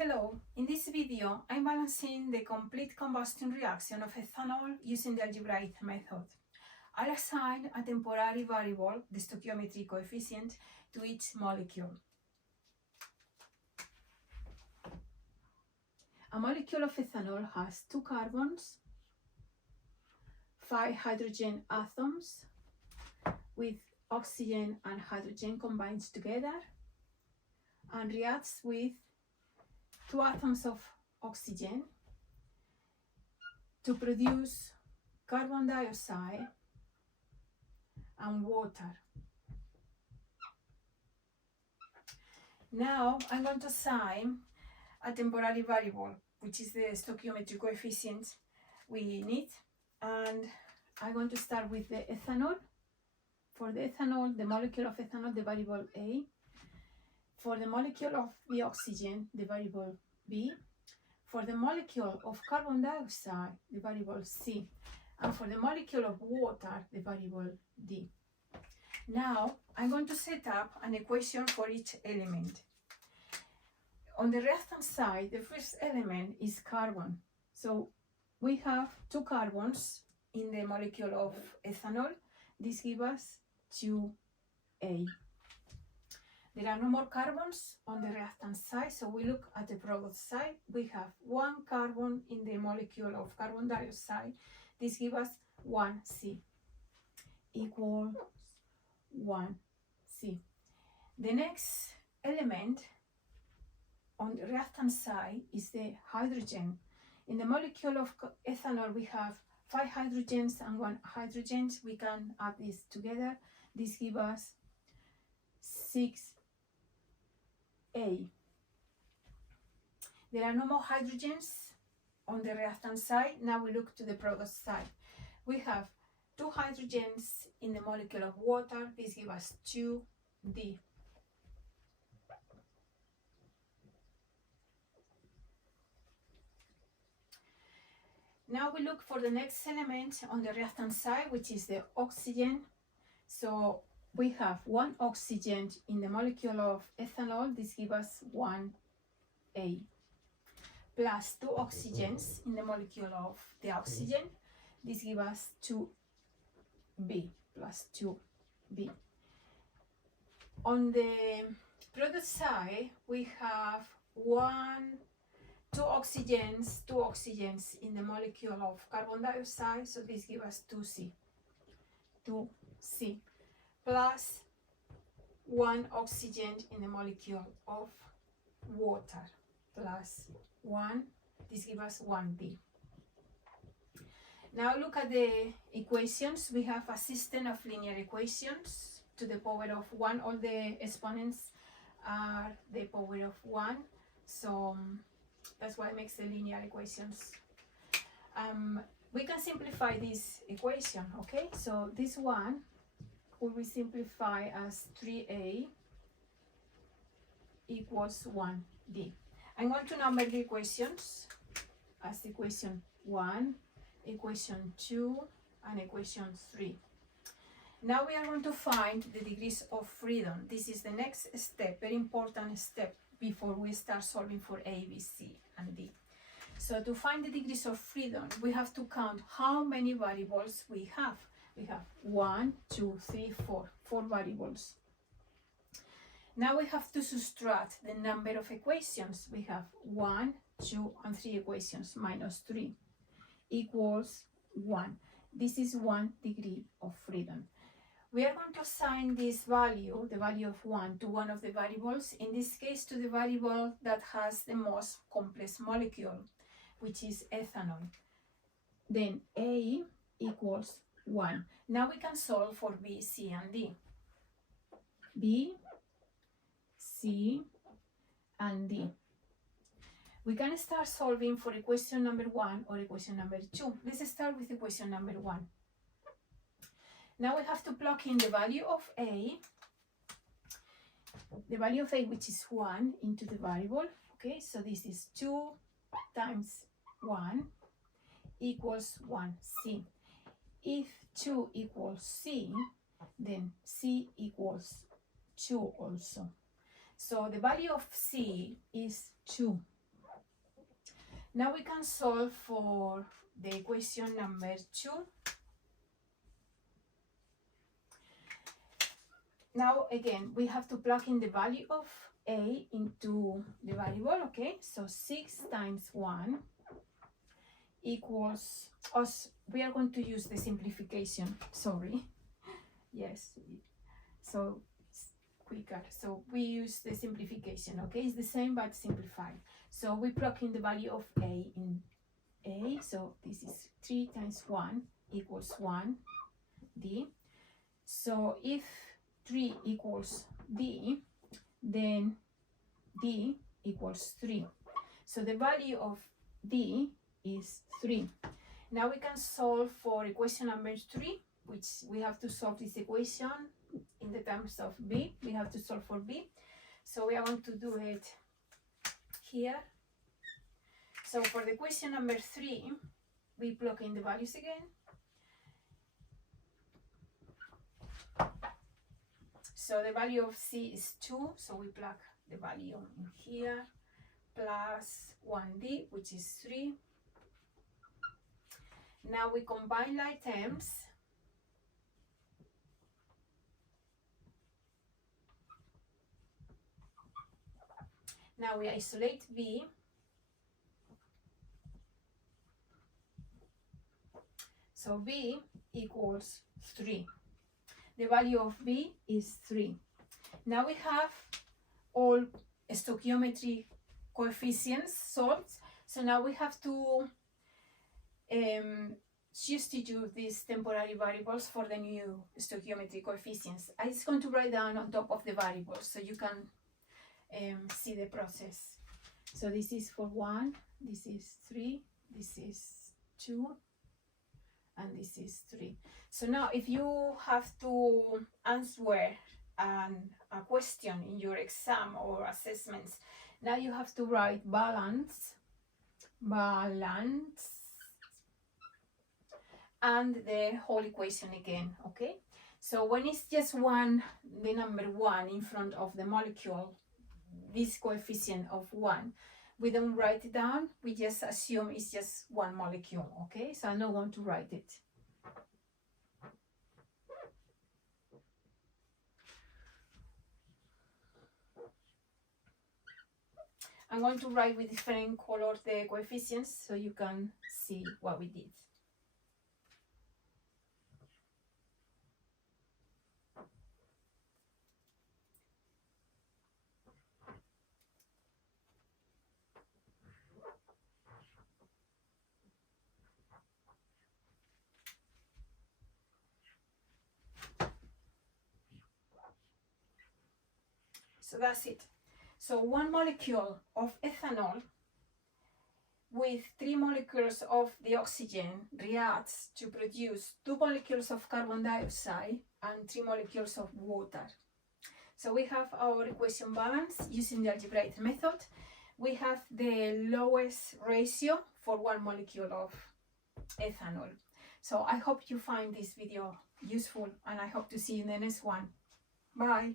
Hello, in this video I'm balancing the complete combustion reaction of ethanol using the algebraic method. I'll assign a temporary variable, the stoichiometry coefficient, to each molecule. A molecule of ethanol has 2 carbons, 5 hydrogen atoms with oxygen and hydrogen combined together and reacts with 2 atoms of oxygen to produce carbon dioxide and water. Now I'm going to assign a temporary variable, which is the stoichiometry coefficient we need, and I'm going to start with the ethanol. For the ethanol, the molecule of ethanol, the variable A. For the molecule of the oxygen, the variable B. For the molecule of carbon dioxide, the variable C. And for the molecule of water, the variable D. Now, I'm going to set up an equation for each element. On the reactant side, the first element is carbon. So we have 2 carbons in the molecule of ethanol. This gives us 2A. There are no more carbons on the reactant side, so we look at the product side. We have 1 carbon in the molecule of carbon dioxide. This gives us 1C equals 1C. The next element on the reactant side is the hydrogen. In the molecule of ethanol, we have 5 hydrogens and 1 hydrogen. We can add this together. This gives us 6A. There are no more hydrogens on the reactant side. Now we look to the product side. We have 2 hydrogens in the molecule of water. This gives us 2D. Now we look for the next element on the reactant side, which is the oxygen. So we have 1 oxygen in the molecule of ethanol. This gives us 1A. Plus 2 oxygens in the molecule of the oxygen. This gives us 2B plus 2B. On the product side, we have 2 oxygens in the molecule of carbon dioxide. So this gives us 2C. Plus 1 oxygen in the molecule of water, plus 1, this gives us 1D. Now look at the equations. We have a system of linear equations to the power of 1. All the exponents are the power of 1. So that's why it makes the linear equations. We can simplify this equation, okay? So this one will be simplified as 3A equals 1D. I'm going to number the equations as equation 1, equation 2, and equation 3. Now we are going to find the degrees of freedom. This is the next step, very important step before we start solving for A, B, C, and D. So to find the degrees of freedom, we have to count how many variables we have. We have 1, 2, 3, 4 variables. Now we have to subtract the number of equations. We have 1, 2, and 3 equations minus 3 equals 1. This is 1 degree of freedom. We are going to assign this value, the value of 1, to one of the variables, in this case to the variable that has the most complex molecule, which is ethanol. Then A equals 1. Now we can solve for B, C, and D. B, C, and D. We can start solving for equation number 1 or equation number 2. Let's start with equation number 1. Now we have to plug in the value of A, which is 1, into the variable. Okay, so this is 2 times 1 equals 1C. If 2 equals C, then C equals 2 also. So the value of C is 2. Now we can solve for the equation number 2. Now again, we have to plug in the value of A into the variable, okay? So 6 times 1 equals us. We are going to use the simplification, sorry. Yes, so quicker. So we use the simplification, okay? It's the same but simplified. So we plug in the value of A in A. So this is 3 times 1 equals 1 D. So if 3 equals D, then D equals 3. So the value of D is 3. Now we can solve for equation number 3, which we have to solve this equation in the terms of B. We have to solve for B. So we are going to do it here. So for the equation number 3, we plug in the values again. So the value of C is 2, so we plug the value in here, plus 1D, which is 3. Now we combine like terms. Now we isolate B. So B equals 3. The value of B is 3. Now we have all stoichiometry coefficients solved. So now we have to substitute these temporary variables for the new stoichiometry coefficients. I'm just going to write down on top of the variables so you can see the process. So this is for 1, this is 3, this is 2, and this is 3. So now if you have to answer a question in your exam or assessments, now you have to write balance, and the whole equation again, okay? So when it's just one, the number 1 in front of the molecule, this coefficient of 1, we don't write it down, we just assume it's just one molecule, okay? So I'm not going to write it. I'm going to write with different colors the coefficients so you can see what we did. So that's it. So one molecule of ethanol with 3 molecules of the oxygen reacts to produce 2 molecules of carbon dioxide and 3 molecules of water. So we have our equation balance using the algebraic method. We have the lowest ratio for 1 molecule of ethanol. So I hope you find this video useful and I hope to see you in the next one. Bye.